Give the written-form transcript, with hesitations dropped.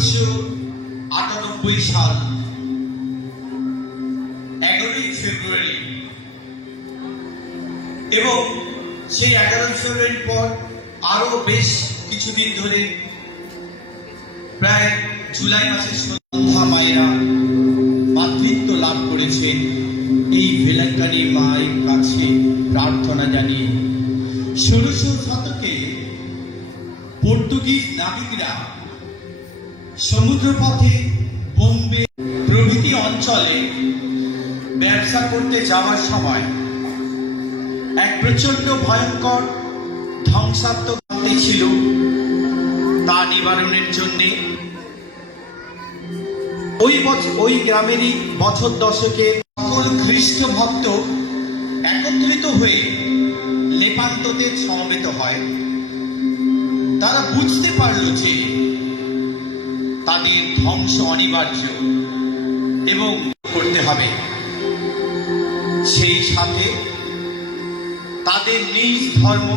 1898 সাল 11ই ফেব্রুয়ারি, এবং সেই 11ই ফেব্রুয়ারির পর আরো বেশ কিছুদিন ধরে প্রায় জুলাই মাসের সন্ধ্যা মায়েরা মাতৃত্ব লাভ করেছেন এই ভেলাঙ্কানি মায়ের কাছে প্রার্থনা জানিয়ে। 1600 শতকে পর্তুগিজ নাবিকরা সমুদ্রপথে বোম্বে প্রভৃতি অঞ্চলে ব্যবসা করতে যাওয়ার সময় এক প্রচন্ড ভয়ঙ্কর ধ্বংসাত্মক আপত্তি ছিল। তা নিবারণের জন্যে ওই গ্রামেরই বছর দশকে সকল খ্রিস্ট ভক্ত একত্রিত হয়ে লেপান্ততে সমবেত হয়। তারা বুঝতে পারল যে তাদের ধ্বংস অনিবার্য এবং করতে হবে। সেই সাথে তাদের নিজ ধর্ম